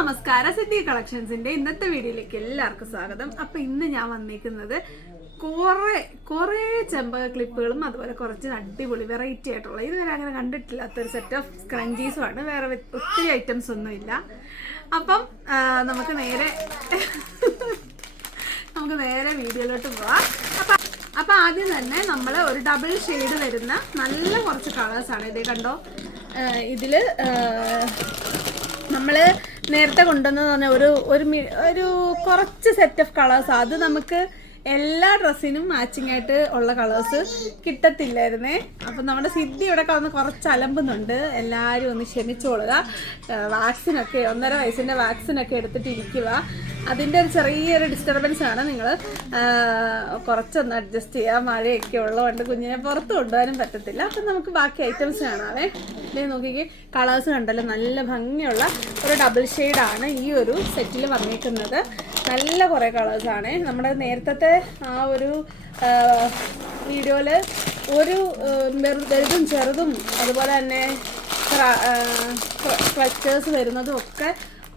നമസ്കാരം സിദ്ധി കളക്ഷൻസിന്റെ ഇന്നത്തെ വീഡിയോയിലേക്ക് എല്ലാവർക്കും സ്വാഗതം. അപ്പൊ ഇന്ന് ഞാൻ വന്നിരിക്കുന്നത് കുറെ കുറെ ചെമ്പക ക്ലിപ്പുകളും അതുപോലെ കുറച്ച് അടിപൊളി വെറൈറ്റി ആയിട്ടുള്ള ഇതുവരെ അങ്ങനെ കണ്ടിട്ടില്ലാത്തൊരു സെറ്റ് ഓഫ് സ്ക്രഞ്ചീസും ആണ്. വേറെ ഒത്തിരി ഐറ്റംസ് ഒന്നും ഇല്ല. അപ്പം നമുക്ക് നേരെ നമുക്ക് നേരെ വീഡിയോയിലോട്ട് പോവാം. അപ്പൊ അപ്പൊ ആദ്യം തന്നെ നമ്മൾ ഒരു ഡബിൾ ഷെയ്ഡ് വരുന്ന നല്ല കുറച്ച് കളേഴ്സാണ് ഇതേ കണ്ടോ? ഇതിൽ നമ്മൾ നേരത്തെ കൊണ്ടുവന്നത് പറഞ്ഞാൽ ഒരു ഒരു ഒരു കുറച്ച് സെറ്റ് ഓഫ് കളേഴ്സ് അത് നമുക്ക് എല്ലാ ഡ്രസ്സിനും മാച്ചിങ് ആയിട്ട് ഉള്ള കളേഴ്സ് കിട്ടത്തില്ലായിരുന്നേ. അപ്പം നമ്മുടെ സിദ്ധി ഇവിടെ കടന്ന് കുറച്ച് അലമ്പുന്നുണ്ട്. എല്ലാവരും ഒന്ന് ക്ഷമിച്ചോളുക. വാക്സിനൊക്കെ ഒന്നര വയസ്സിന്റെ വാക്സിനൊക്കെ എടുത്തിട്ട് ഇരിക്കുക അതിന്റെ ഒരു ചെറിയൊരു ഡിസ്റ്റർബൻസ് ആണ്. നിങ്ങൾ കുറച്ചൊന്ന് അഡ്ജസ്റ്റ് ചെയ്യുക മഴയൊക്കെ ഉള്ളതുകൊണ്ട് കുഞ്ഞിനെ പുറത്ത് കൊണ്ടുപോകാനും പറ്റത്തില്ല. അപ്പം നമുക്ക് ബാക്കി ഐറ്റംസ് കാണാവേ. ഇതേ നോക്കിക്കേ കളേഴ്സ് കണ്ടല്ലോ. നല്ല ഭംഗിയുള്ള ഒരു ഡബിൾ ഷെയ്ഡാണ് ഈ ഒരു സെറ്റിൽ വന്നിരിക്കുന്നത് നല്ല കുറേ കളേഴ്സാണ് നമ്മുടെ നേരത്തെ ആ ഒരു വീഡിയോയിൽ ഒരു വലുതും ചെറുതും അതുപോലെ തന്നെ ക്ലച്ചേഴ്സ് വരുന്നതും ഒക്കെ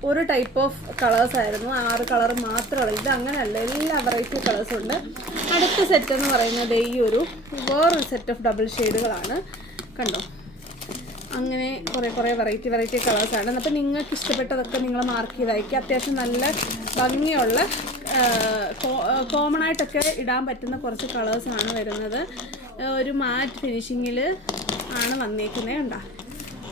ഒരു ടൈപ്പ് ഓഫ് കളേഴ്സ് ആയിരുന്നു. ആറ് കളർ മാത്രമല്ല ഇത് അങ്ങനെയല്ല. എല്ലാ വെറൈറ്റി കളേഴ്സും ഉണ്ട്. അടുത്ത സെറ്റ് എന്ന് പറയുന്നത് ഈ ഒരു വേറൊരു സെറ്റ് ഓഫ് ഡബിൾ ഷെയ്ഡുകളാണ് കണ്ടോ? അങ്ങനെ കുറേ കുറേ വെറൈറ്റി വെറൈറ്റി കളേഴ്സാണ് അപ്പോൾ നിങ്ങൾക്ക് ഇഷ്ടപ്പെട്ടതൊക്കെ നിങ്ങൾ മാർക്ക് ചെയ്തായിരിക്കും അത്യാവശ്യം നല്ല ഭംഗിയുള്ള കോമൺ ആയിട്ടൊക്കെ ഇടാൻ പറ്റുന്ന കുറച്ച് കളേഴ്സാണ് വരുന്നത്. ഒരു മാറ്റ് ഫിനിഷിങ്ങിൽ ആണ് വന്നേക്കുന്നത് കണ്ടോ?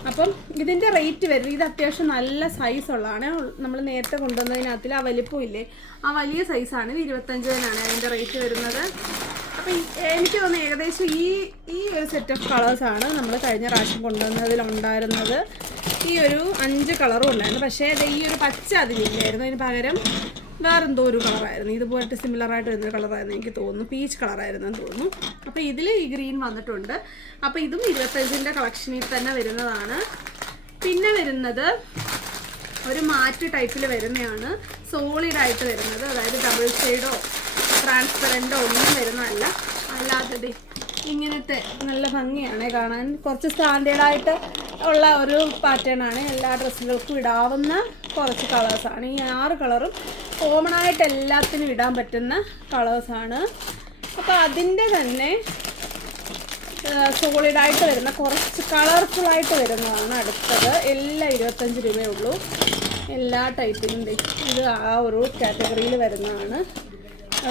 അപ്പം ഇതിന്റെ റേറ്റ് വരും. ഇത് അത്യാവശ്യം നല്ല സൈസ് ഉള്ളതാണ്. നമ്മൾ നേരത്തെ കൊണ്ടുവന്നതിനകത്തിൽ ആ വലിപ്പം ഇല്ലേ ആ വലിയ സൈസാണ് ഇത് ഇരുപത്തഞ്ചിനാണ് അതിന്റെ റേറ്റ് വരുന്നത്. അപ്പം എനിക്ക് തോന്നുന്നു ഏകദേശം ഈ ഈ ഒരു സെറ്റ് ഓഫ് കളേഴ്സാണ് നമ്മൾ കഴിഞ്ഞ പ്രാവശ്യം കൊണ്ടുവന്നതിലുണ്ടായിരുന്നത് ഈ ഒരു അഞ്ച് കളറും ഉണ്ടായിരുന്നു. പക്ഷേ അത് ഈ ഒരു പച്ച അതിലില്ലായിരുന്നു. അതിന് പകരം വേറെന്തോ ഒരു കളറായിരുന്നു. ഇതുപോലത്തെ സിമിലർ ആയിട്ട് വരുന്നൊരു കളറായിരുന്നു എനിക്ക് തോന്നുന്നു. പീച്ച് കളറായിരുന്നു എന്ന് തോന്നുന്നു. അപ്പോൾ ഇതിൽ ഈ ഗ്രീൻ വന്നിട്ടുണ്ട്. അപ്പോൾ ഇതും ഇരുപത്തഞ്ചിന്റെ കളക്ഷനിൽ തന്നെ വരുന്നതാണ്. പിന്നെ വരുന്നത് ഒരു മാറ്റ് ടൈപ്പിൽ വരുന്നതാണ്. സോളിഡ് ആയിട്ട് വരുന്നത്. അതായത് ഡബിൾ ഷെയ്ഡോ ട്രാൻസ്പെറന്റോ ഒന്നും വരുന്നതല്ല. അല്ലാതെ ഇങ്ങനത്തെ നല്ല ഭംഗിയാണ് കാണാൻ. കുറച്ച് സ്റ്റാൻഡേർഡായിട്ട് ഉള്ള ഒരു പാറ്റേൺ ആണ്. എല്ലാ ഡ്രസ്സുകൾക്കും ഇടാവുന്ന കുറച്ച് കളേഴ്സാണ് ഈ ആറ് കളറും കോമൺ ആയിട്ട് എല്ലാത്തിനും ഇടാൻ പറ്റുന്ന കളേഴ്സാണ് അപ്പോൾ അതിന്റെ തന്നെ സോളിഡായിട്ട് വരുന്ന കുറച്ച് കളർഫുള്ളായിട്ട് വരുന്നതാണ് അടുത്തത്. എല്ലാം ഇരുപത്തഞ്ച് രൂപയേ ഉള്ളൂ. എല്ലാ ടൈപ്പിനും ഇത് ആ ഒരു കാറ്റഗറിയിൽ വരുന്നതാണ്.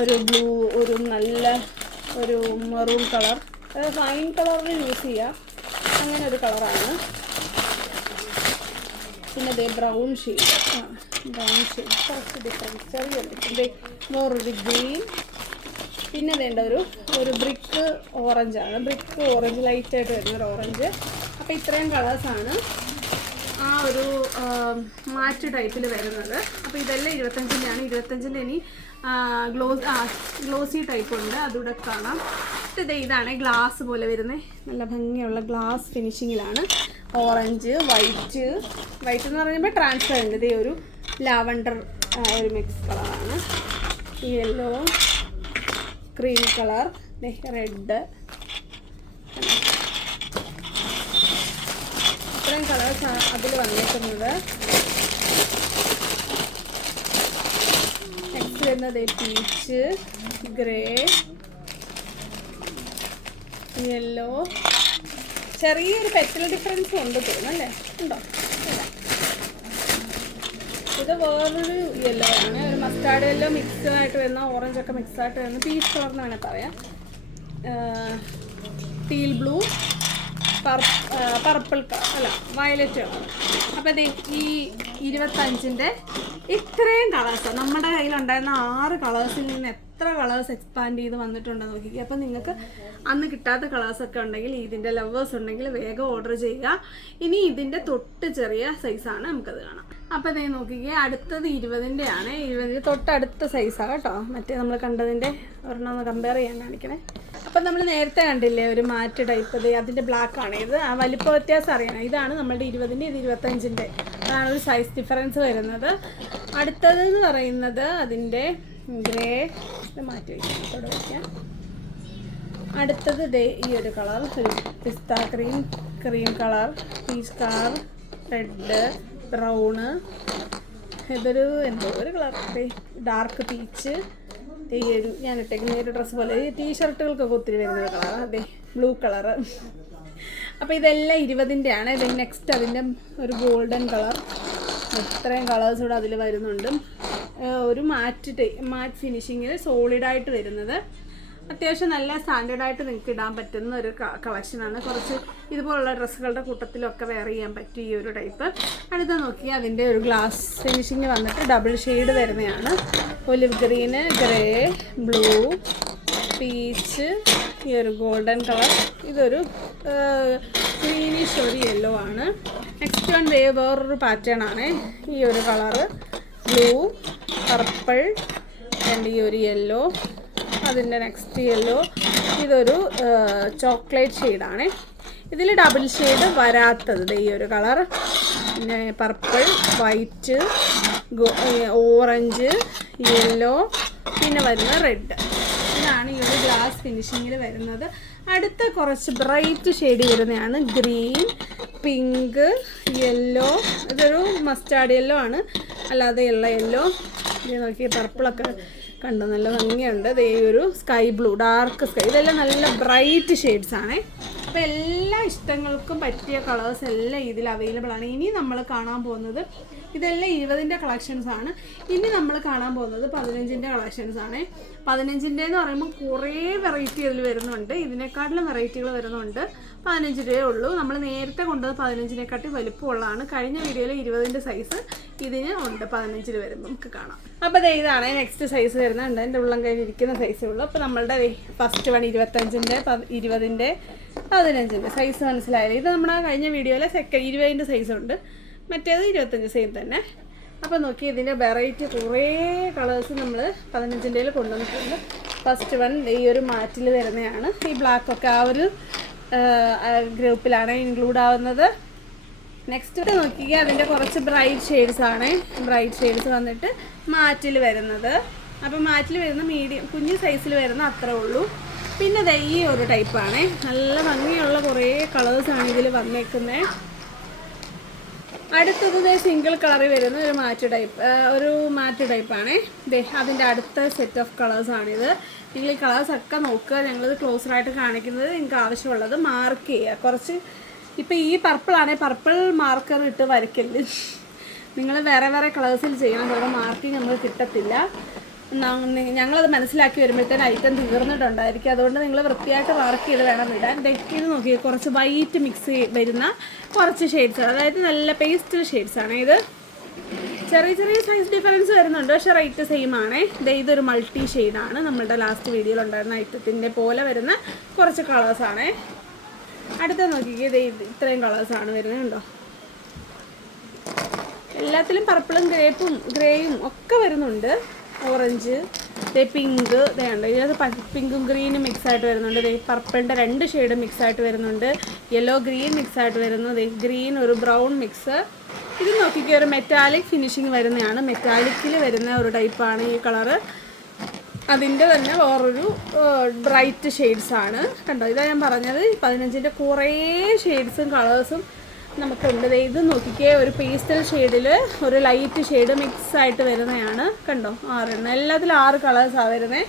ഒരു ബ്ലൂ ഒരു നല്ല ഒരു മെറൂൺ കളർ ഫൈൻ കളറിൽ യൂസ് ചെയ്യാം. അങ്ങനെ ഒരു കളറാണ് പിന്നെ ഇതേ ബ്രൗൺ ഷെയ്ഡ് ആ ബ്രൗൺ ഷെയ്ഡ് കുറച്ച് ഡിഫറൻസ് ചെറിയ ദേ വേറൊരു ഗ്രീൻ പിന്നെ വേണ്ട ഒരു ഒരു ബ്രിക്ക് ഓറഞ്ചാണ് ബ്രിക്ക് ഓറഞ്ച് ലൈറ്റായിട്ട് വരുന്ന ഒരു ഓറഞ്ച് അപ്പോൾ ഇത്രയും കളേഴ്സാണ് ആ ഒരു മാറ്റ് ടൈപ്പിൽ വരുന്നത്. അപ്പോൾ ഇതെല്ലാം ഇരുപത്തഞ്ചിന്റെയാണ് ഇരുപത്തഞ്ചിന്റെ ഇനി ഗ്ലോസ് ആ ഗ്ലോസി ടൈപ്പ് ഉണ്ട്. അതുകൂടെ കാണാം. ഇത് ഇതാണ് ഗ്ലാസ് പോലെ വരുന്നത് നല്ല ഭംഗിയുള്ള ഗ്ലാസ് ഫിനിഷിങ്ങിലാണ് ഓറഞ്ച് വൈറ്റ്. വൈറ്റ് എന്ന് പറയുമ്പോൾ ട്രാൻസ്പെറന്റ് ഇതേ ഒരു ലാവണ്ടർ ഒരു മിക്സ് കളറാണ് യെല്ലോ ക്രീം കളർ റെഡ് ഇത്രയും കളേഴ്സ് അതിൽ വന്നിരിക്കുന്നത് നെക്സ്റ്റ് വരുന്നത് പീച്ച് ഗ്രേ യെല്ലോ ചെറിയൊരു പെറ്റൽ ഡിഫറൻസ് ഉണ്ട് തോന്നുന്നു അല്ലേ? ഉണ്ടോ. ഇത് വേറൊരു യെല്ലോ ആണ്. ഒരു മസ്റ്റാർഡ് യെല്ലോ മിക്സ്ഡ് ആയിട്ട് വരുന്ന ഓറഞ്ച് ഒക്കെ മിക്സ് ആയിട്ട് വരുന്ന പീച്ച് കളർ എന്ന് വേണേൽ പറയാം. ടീൽ ബ്ലൂ പർപ്പിൾ കളർ അല്ല വയലറ്റ് കളർ അപ്പോൾ ദേ ഈ ഇരുപത്തഞ്ചിന്റെ ഇത്രയും കളേഴ്സാണ് നമ്മുടെ കയ്യിലുണ്ടായിരുന്ന ആറ് കളേഴ്സിൽ നിന്ന് എത്ര കളേഴ്സ് എക്സ്പാൻഡ് ചെയ്ത് വന്നിട്ടുണ്ടെന്ന് നോക്കിക്കുക അപ്പം നിങ്ങൾക്ക് അന്ന് കിട്ടാത്ത കളേഴ്സൊക്കെ ഉണ്ടെങ്കിൽ ഇതിന്റെ ലവേഴ്സ് ഉണ്ടെങ്കിൽ വേഗം ഓർഡർ ചെയ്യുക. ഇനി ഇതിന്റെ തൊട്ട് ചെറിയ സൈസാണ് നമുക്കത് കാണാം. അപ്പോൾ ഇതേ നോക്കിക്കുക അടുത്തത് ഇരുപതിന്റെ ആണ്. ഇരുപതിന്റെ തൊട്ടടുത്ത സൈസാണ് കേട്ടോ. മറ്റേ നമ്മൾ കണ്ടതിന്റെ ഒരെണ്ണം ഒന്ന് കമ്പയർ ചെയ്യാൻ കാണിക്കണേ. അപ്പം നമ്മൾ നേരത്തെ കണ്ടില്ലേ ഒരു മാറ്റ് ടൈപ്പ് ഇത് അതിന്റെ ബ്ലാക്ക് ആണ്. ഇത് ആ വലിപ്പ വ്യത്യാസം അറിയണം. ഇതാണ് നമ്മളുടെ ഇരുപതിന്റെ ഇത് ഇരുപത്തഞ്ചിന്റെ അതാണ് ഒരു സൈസ് ഡിഫറൻസ് വരുന്നത്. അടുത്തത് എന്ന് പറയുന്നത് അതിന്റെ ഗ്രേ ഇത് മാറ്റി വയ്ക്കാം അതോടെ വയ്ക്കാം അടുത്തത് ദേ ഈ ഒരു കളർ ഒരു പിസ്ത cream cream colour peach colour red brown ഇതൊരു എന്തോ ഒരു കളർ. Dark peach. ഈ ഒരു ഞാൻ ഇട്ടേക്കുന്ന ഒരു ഡ്രസ്സ് പോലെ. ഈ ടീഷർട്ടുകൾക്കൊക്കെ ഒത്തിരി വരുന്ന ഒരു കളർ അതെ ബ്ലൂ കളറ് അപ്പോൾ ഇതെല്ലാം ഇരുപതിന്റെ ആണ് ഇത് നെക്സ്റ്റ് അതിന്റെ ഒരു ഗോൾഡൻ കളർ. ഇത്രയും കളേഴ്സ് ഇവിടെ അതിൽ വരുന്നുണ്ട്. ഒരു മാറ്റ് മാറ്റ് ഫിനിഷിങ്ങിൽ സോളിഡായിട്ട് വരുന്നത്. അത്യാവശ്യം നല്ല സ്റ്റാൻഡേർഡായിട്ട് നിങ്ങൾക്ക് ഇടാൻ പറ്റുന്ന ഒരു കളക്ഷനാണ് കുറച്ച് ഇതുപോലുള്ള ഡ്രസ്സുകളുടെ കൂട്ടത്തിലൊക്കെ വെയർ ചെയ്യാൻ പറ്റും ഈ ഒരു ടൈപ്പ് അടുത്ത നോക്കി അതിന്റെ ഒരു ഗ്ലാസ് ഫിനിഷിങ് വന്നിട്ട് ഡബിൾ ഷെയ്ഡ് വരുന്നതാണ് olive green grey blue peach ഈ ഒരു ഗോൾഡൻ കളർ ഇതൊരു ഗ്രീനിഷ് ഒരു യെല്ലോ ആണ്. നെക്സ്റ്റ് വൺ വേ വേറൊരു പാറ്റേൺ ആണ്. ഈ ഒരു കളറ് ബ്ലൂ പർപ്പിൾ ആൻഡ് ഈ ഒരു യെല്ലോ അതിന്റെ നെക്സ്റ്റ് യെല്ലോ ഇതൊരു ചോക്ലേറ്റ് ഷെയ്ഡാണ് ഇതിൽ ഡബിൾ ഷെയ്ഡ് വരാത്തത് ഈ ഒരു കളർ പിന്നെ പർപ്പിൾ വൈറ്റ് ഓറഞ്ച് യെല്ലോ പിന്നെ വരുന്ന റെഡ് ഇതാണ് ഈ ഒരു ഗ്ലാസ് ഫിനിഷിങ്ങിൽ വരുന്നത്. അടുത്ത കുറച്ച് ബ്രൈറ്റ് ഷെയ്ഡ് വരുന്നതാണ് ഗ്രീൻ പിങ്ക് യെല്ലോ ഇതൊരു മസ്റ്റാർഡ് യെല്ലോ ആണ്. അല്ലാതെ ഉള്ള യെല്ലോ ഇത് നോക്കി പർപ്പിളൊക്കെ കണ്ടു. നല്ല ഭംഗിയുണ്ട്. ദേ ഈ ഒരു സ്കൈ ബ്ലൂ ഡാർക്ക് സ്കൈ ഇതെല്ലാം നല്ല ബ്രൈറ്റ് ഷെയ്ഡ്സ് ആണ്. അപ്പോൾ എല്ലാ ഇഷ്ടങ്ങൾക്കും പറ്റിയ കളേഴ്സ് എല്ലാം ഇതിൽ അവൈലബിൾ ആണ്. ഇനി നമ്മൾ കാണാൻ പോകുന്നത് ഇതെല്ലാം ഇരുപതിന്റെ കളക്ഷൻസ് ആണ്. ഇനി നമ്മൾ കാണാൻ പോകുന്നത് പതിനഞ്ചിന്റെ കളക്ഷൻസ് ആണ്. പതിനഞ്ചിന്റെ എന്ന് പറയുമ്പോൾ കുറേ വെറൈറ്റി ഇതിൽ വരുന്നുണ്ട്. ഇതിനെക്കാട്ടിലും വെറൈറ്റികൾ വരുന്നുണ്ട്. പതിനഞ്ച് രൂപയേ ഉള്ളൂ. നമ്മൾ നേരത്തെ കൊണ്ടത് പതിനഞ്ചിനെക്കാട്ടി വലിപ്പമുള്ളതാണ്. കഴിഞ്ഞ വീഡിയോയിൽ ഇരുപതിന്റെ സൈസ് ഇതിന് ഉണ്ട്. പതിനഞ്ചിൽ വരുമ്പോൾ നമുക്ക് കാണാം. അപ്പോൾ ഇതാണ് നെക്സ്റ്റ് സൈസ് വരുന്നുണ്ട് എന്റെ ഉള്ളം കയ്യിൽ ഇരിക്കുന്ന സൈസേ ഉള്ളൂ. അപ്പോൾ നമ്മളുടെ ഫസ്റ്റ് വൺ ഇരുപത്തഞ്ചിന്റെ ഇരുപതിന്റെ പതിനഞ്ചിന്റെ സൈസ് മനസ്സിലായില്ല? ഇത് നമ്മുടെ കഴിഞ്ഞ വീഡിയോയിലെ സെക്കൻഡ് ഇരുപതിന്റെ സൈസ് ഉണ്ട്. മറ്റേത് ഇരുപത്തഞ്ച് സെയിം തന്നെ. അപ്പോൾ നോക്കി ഇതിന്റെ വെറൈറ്റി കുറേ കളേഴ്സ് നമ്മൾ പതിനഞ്ചിന്റെ കൊണ്ടുവന്നിട്ടുണ്ട്. ഫസ്റ്റ് വൺ ഈ ഒരു മാറ്റിൽ വരുന്നതാണ്. ഈ ബ്ലാക്ക് ഒക്കെ ആ ഒരു ഗ്രൂപ്പിലാണ് ഇൻക്ലൂഡ് ആവുന്നത് നെക്സ്റ്റ് നോക്കിക്കുക അതിന്റെ കുറച്ച് ബ്രൈറ്റ് ഷെയ്ഡ്സ് ആണ്. ബ്രൈറ്റ് ഷെയ്ഡ്സ് വന്നിട്ട് മാറ്റിൽ വരുന്നത്. അപ്പോൾ മാറ്റിൽ വരുന്ന മീഡിയം കുഞ്ഞു സൈസിൽ വരുന്ന അത്രേ ഉള്ളൂ. പിന്നെ ദേ ഒരു ടൈപ്പാണ്. നല്ല ഭംഗിയുള്ള കുറേ കളേഴ്സാണ് ഇതിൽ വന്നേക്കുന്നത് അടുത്തത് ദേ സിംഗിൾ കളറിൽ വരുന്ന ഒരു മാറ്റ് ടൈപ്പ് ഒരു മാറ്റ് ടൈപ്പാണേ ദേ അതിന്റെ അടുത്ത സെറ്റ് ഓഫ് കളേഴ്സാണിത് നിങ്ങൾ ഈ കളേഴ്സ് ഒക്കെ നോക്കുക. ഞങ്ങളിത് ക്ലോസറായിട്ട് കാണിക്കുന്നത് നിങ്ങൾക്ക് ആവശ്യമുള്ളത് മാർക്ക് ചെയ്യുക. കുറച്ച് ഇപ്പം ഈ ആണേ പർപ്പിൾ മാർക്കർ ഇട്ട് വരയ്ക്കൽ. നിങ്ങൾ വേറെ വേറെ കളേഴ്സിൽ ചെയ്യണം. ചിലപ്പോൾ മാർക്കിങ് നമുക്ക് കിട്ടത്തില്ല. ഞങ്ങളത് മനസ്സിലാക്കി വരുമ്പോഴത്തേന് ഐറ്റം തീർന്നിട്ടുണ്ടായിരിക്കും. അതുകൊണ്ട് നിങ്ങൾ വൃത്തിയായിട്ട് വർക്ക് ചെയ്ത് വേണം ഇടാൻ. ഇത് നോക്കി കുറച്ച് വൈറ്റ് മിക്സ് വരുന്ന കുറച്ച് ഷെയ്ഡ്സ് അതായത് നല്ല പേസ്റ്റ് ഷെയ്ഡ്സ് ആണ് ഇത്. ചെറിയ ചെറിയ സൈസ് ഡിഫറൻസ് വരുന്നുണ്ട് പക്ഷേ റേറ്റ് സെയിം ആണ്. ഇതൊരു മൾട്ടി ഷെയ്ഡാണ് നമ്മളുടെ ലാസ്റ്റ് വീഡിയോയിൽ ഉണ്ടായിരുന്ന ഐറ്റത്തിന്റെ പോലെ വരുന്ന കുറച്ച് കളേഴ്സാണേ അടുത്ത നോക്കിക്കേ ഇത് ഇത്രയും കളേഴ്സാണ് വരുന്നത് കണ്ടോ? എല്ലാത്തിലും പർപ്പിളും ഗ്രേപ്പും ഗ്രേയും ഒക്കെ വരുന്നുണ്ട്. ഓറഞ്ച് ദേ പിങ്ക് ഇതുണ്ട് ഇതിനകത്ത് പിങ്കും ഗ്രീനും മിക്സ് ആയിട്ട് വരുന്നുണ്ട്. ദേ പർപ്പിളിന്റെ രണ്ട് ഷെയ്ഡ് മിക്സ് ആയിട്ട് വരുന്നുണ്ട്. യെല്ലോ ഗ്രീൻ മിക്സ് ആയിട്ട് വരുന്നു. ദേ ഗ്രീൻ ഒരു ബ്രൗൺ മിക്സ് ഇത് നോക്കിക്കേ ഒരു മെറ്റാലിക് ഫിനിഷിങ് വരുന്നതാണ്. മെറ്റാലിക്കിൽ വരുന്ന ഒരു ടൈപ്പാണ് ഈ കളറ് അതിന്റെ തന്നെ വേറൊരു ബ്രൈറ്റ് ഷെയ്ഡ്സാണ് കണ്ടോ ഇതാ ഞാൻ പറഞ്ഞത്. പതിനഞ്ചിന്റെ കുറേ ഷെയ്ഡ്സും കളേഴ്സും നമുക്കുണ്ട്. ഇത് നോക്കിക്കേ ഒരു പേസ്റ്റൽ ഷെയ്ഡിൽ ഒരു ലൈറ്റ് ഷെയ്ഡ് മിക്സ് ആയിട്ട് വരുന്നതാണ്. കണ്ടോ? ആറെണ്ണം. എല്ലാത്തിലും ആറ് കളേഴ്സാണ് വരുന്നത്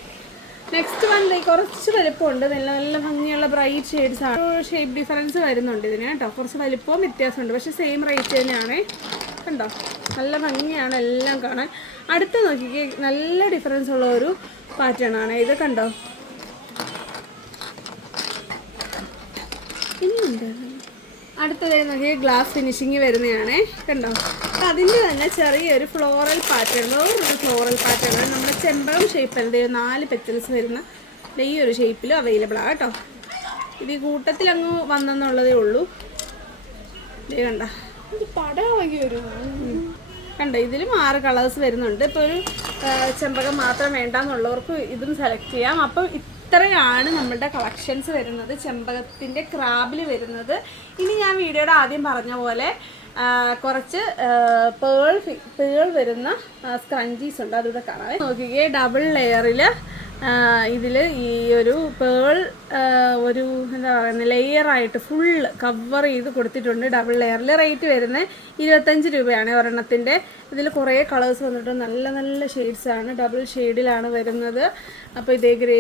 നെക്സ്റ്റ് വൺ കുറച്ച് വലിപ്പമുണ്ട്. നല്ല നല്ല ഭംഗിയുള്ള ബ്രൈറ്റ് ഷെയ്ഡ്സ് ആണ്. ഷേപ്പ് ഡിഫറൻസ് വരുന്നുണ്ട് ഇതിന് കേട്ടോ. കുറച്ച് വലിപ്പവും വ്യത്യാസമുണ്ട്. പക്ഷേ സെയിം റേറ്റ് തന്നെയാണ്. കണ്ടോ? നല്ല ഭംഗിയാണ് എല്ലാം കാണാൻ. അടുത്ത നോക്കിക്കേ നല്ല ഡിഫറൻസ് ഉള്ള ഒരു പാറ്റേൺ ആണ്. ഇത് കണ്ടോ? ഇനിയുണ്ട്. അടുത്തത് നോക്കി ഗ്ലാസ് ഫിനിഷിങ് വരുന്നതാണ്. കണ്ടോ? അപ്പം അതിന്റെ തന്നെ ചെറിയൊരു ഫ്ലോറൽ പാറ്റേൺ ഒരു ഫ്ലോറൽ പാറ്റേൺ നമ്മുടെ ചെമ്പകം ഷേപ്പിൽ ദേ നാല് പെറ്റൽസ് വരുന്ന ഈ ഒരു ഷേപ്പിലും അവൈലബിൾ ആണ് കേട്ടോ. ഇത് ഈ കൂട്ടത്തിൽ അങ്ങ് വന്നെന്നുള്ളതേ ഉള്ളൂ. ദേ കണ്ട? ഇത് പടമാക്കി വരും കണ്ടോ? ഇതിലും ആറ് കളേഴ്സ് വരുന്നുണ്ട്. ഇപ്പോൾ ഒരു ചെമ്പകം മാത്രം വേണ്ടാന്നുള്ളവർക്ക് ഇതും സെലക്ട് ചെയ്യാം. അപ്പം ഇത്രയാണ് നമ്മളുടെ കളക്ഷൻസ് വരുന്നത്. ചെമ്പകത്തിന്റെ ക്രാബിൽ വരുന്നത്. ഇനി ഞാൻ വീഡിയോയുടെ ആദ്യം പറഞ്ഞ പോലെ കുറച്ച് പേൾ പേൾ വരുന്ന സ്ക്രഞ്ചീസ് ഉണ്ട്. അതിവിടെ കാണാം. നോക്കിക്കേ ഡബിൾ ലെയറിൽ ഇതിൽ ഈ ഒരു പേൾ ഒരു എന്താ പറയുന്നത് ലെയറായിട്ട് ഫുൾ കവർ ചെയ്ത് കൊടുത്തിട്ടുണ്ട്. ഡബിൾ ലെയറിൽ റേറ്റ് വരുന്നത് ഇരുപത്തഞ്ച് രൂപയാണ് ഒരെണ്ണത്തിന്റെ ഇതിൽ കുറേ കളേഴ്സ് വന്നിട്ട് നല്ല നല്ല ഷെയ്ഡ്സാണ് ഡബിൾ ഷെയ്ഡിലാണ് വരുന്നത്. അപ്പോൾ ഇതേ ഗ്രേ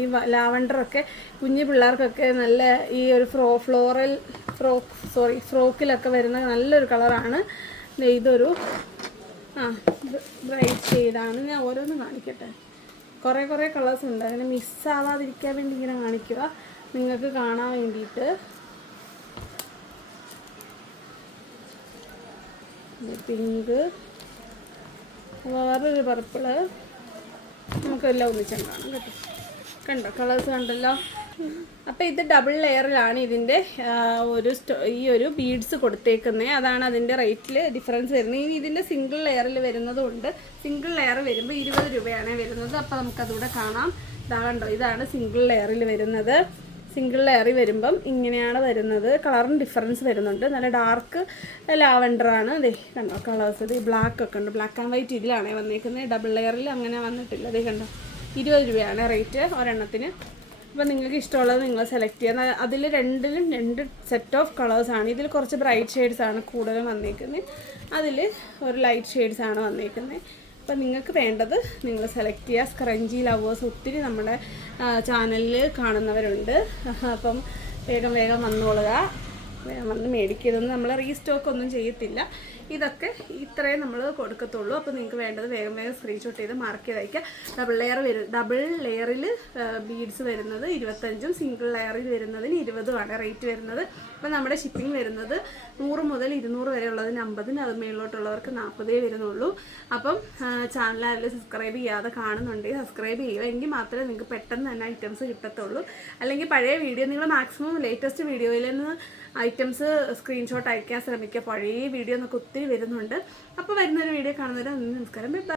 ഈ ലാവണ്ടറൊക്കെ കുഞ്ഞു പിള്ളേർക്കൊക്കെ നല്ല ഈ ഒരു ഫ്രോ ഫ്ലോറൽ ഫ്രോക്ക് സോറി ഫ്രോക്കിലൊക്കെ വരുന്ന നല്ലൊരു കളറാണ് ഇതൊരു ആ ബ്രൈറ്റ് ഷെയ്ഡാണ് ഞാൻ ഓരോന്നും കാണിക്കട്ടെ. കുറേ കുറേ കളേഴ്സ് ഉണ്ട്. അങ്ങനെ മിസ്സാവാതിരിക്കാൻ വേണ്ടി ഇങ്ങനെ കാണിക്കുക. നിങ്ങൾക്ക് കാണാൻ വേണ്ടിയിട്ട്. പിങ്ക് വേറൊരു പർപ്പിൾ നമുക്കെല്ലാം ഒന്നിച്ചാണ് കാണാം കേട്ടോ. കണ്ടോ? കളേഴ്സ് കണ്ടല്ലോ? അപ്പോൾ ഇത് ഡബിൾ ലെയറിലാണ് ഇതിന്റെ ഒരു ഈ ഒരു ബീഡ്സ് കൊടുത്തേക്കുന്നത് അതാണ് അതിന്റെ റേറ്റിൽ ഡിഫറൻസ് വരുന്നത്. ഇനി ഇതിന്റെ സിംഗിൾ ലെയറിൽ വരുന്നതുകൊണ്ട് സിംഗിൾ ലെയർ വരുമ്പോൾ ഇരുപത് രൂപയാണ് വരുന്നത്. അപ്പോൾ നമുക്കതുകൂടെ കാണാം. ഇതാ കണ്ടോ ഇതാണ് സിംഗിൾ ലെയറിൽ വരുന്നത്. സിംഗിൾ ലെയറിൽ വരുമ്പം ഇങ്ങനെയാണ് വരുന്നത്. കളറും ഡിഫറൻസ് വരുന്നുണ്ട്. നല്ല ഡാർക്ക് ലാവൻഡറാണ് അതെ കണ്ടോ കളേഴ്സ് ഇത് ബ്ലാക്ക് ഒക്കെ ഉണ്ട്. ബ്ലാക്ക് ആൻഡ് വൈറ്റ് ഇതിലാണേ വന്നേക്കുന്നത് ഡബിൾ ലെയറിൽ അങ്ങനെ വന്നിട്ടില്ല. അതേ കണ്ടോ ഇരുപത് രൂപയാണ് റേറ്റ് ഒരെണ്ണത്തിന്. അപ്പോൾ നിങ്ങൾക്ക് ഇഷ്ടമുള്ളത് നിങ്ങൾ സെലക്ട് ചെയ്യുക. അതിൽ രണ്ടിലും രണ്ട് സെറ്റ് ഓഫ് കളേഴ്സാണ് ഇതിൽ കുറച്ച് ബ്രൈറ്റ് ഷെയ്ഡ്സ് ആണ് കൂടുതലും വന്നേക്കുന്നത്. അതിൽ ഒരു ലൈറ്റ് ഷെയ്ഡ്സ് ആണ് വന്നേക്കുന്നത്. അപ്പം നിങ്ങൾക്ക് വേണ്ടത് നിങ്ങൾ സെലക്ട് ചെയ്യുക. സ്ക്രഞ്ചി ലവേഴ്സ് ഒത്തിരി നമ്മുടെ ചാനലിൽ കാണുന്നവരുണ്ട്. അപ്പം വേഗം വേഗം വന്നോളുക. വന്ന് മേടിക്കരുതെന്ന് നമ്മൾ റീസ്റ്റോക്ക് ഒന്നും ചെയ്യത്തില്ല. ഇതൊക്കെ ഇത്രയും നമ്മൾ കൊടുക്കത്തുള്ളൂ. അപ്പോൾ നിങ്ങൾക്ക് വേണ്ടത് വേഗം വേഗം സ്ക്രീൻഷോട്ട് ചെയ്ത് മാർക്ക് ചെയ്ത് അയക്കുക ഡബിൾ ലെയർ വരും ഡബിൾ ലെയറിൽ ബീഡ്സ് വരുന്നത് ഇരുപത്തഞ്ചും സിംഗിൾ ലെയറിൽ വരുന്നതിന് ഇരുപതുമാണ് റേറ്റ് വരുന്നത്. അപ്പോൾ നമ്മുടെ ഷിപ്പിംഗ് വരുന്നത് നൂറ് മുതൽ ഇരുന്നൂറ് വരെ ഉള്ളതിന് അമ്പതിന് അത് മേളിലോട്ടുള്ളവർക്ക് നാൽപ്പതേ വരുന്നുള്ളൂ. അപ്പം ചാനൽ സബ്സ്ക്രൈബ് ചെയ്യാതെ കാണുന്നുണ്ടെങ്കിൽ സബ്സ്ക്രൈബ് ചെയ്യുക. എങ്കിൽ മാത്രമേ നിങ്ങൾക്ക് പെട്ടെന്ന് തന്നെ ഐറ്റംസ് കിട്ടത്തുള്ളൂ. അല്ലെങ്കിൽ പഴയ വീഡിയോ നിങ്ങൾ മാക്സിമം ലേറ്റസ്റ്റ് വീഡിയോയിൽ നിന്ന് ഐറ്റംസ് സ്ക്രീൻഷോട്ട് അയക്കാൻ ശ്രമിക്കുക. പഴയ വീഡിയോ എന്നൊക്കെ ഒത്തിരി വരുന്നുണ്ട്. അപ്പോൾ വരുന്നൊരു വീഡിയോ കാണുന്നവരെ നന്ദി നമസ്കാരം. ബൈ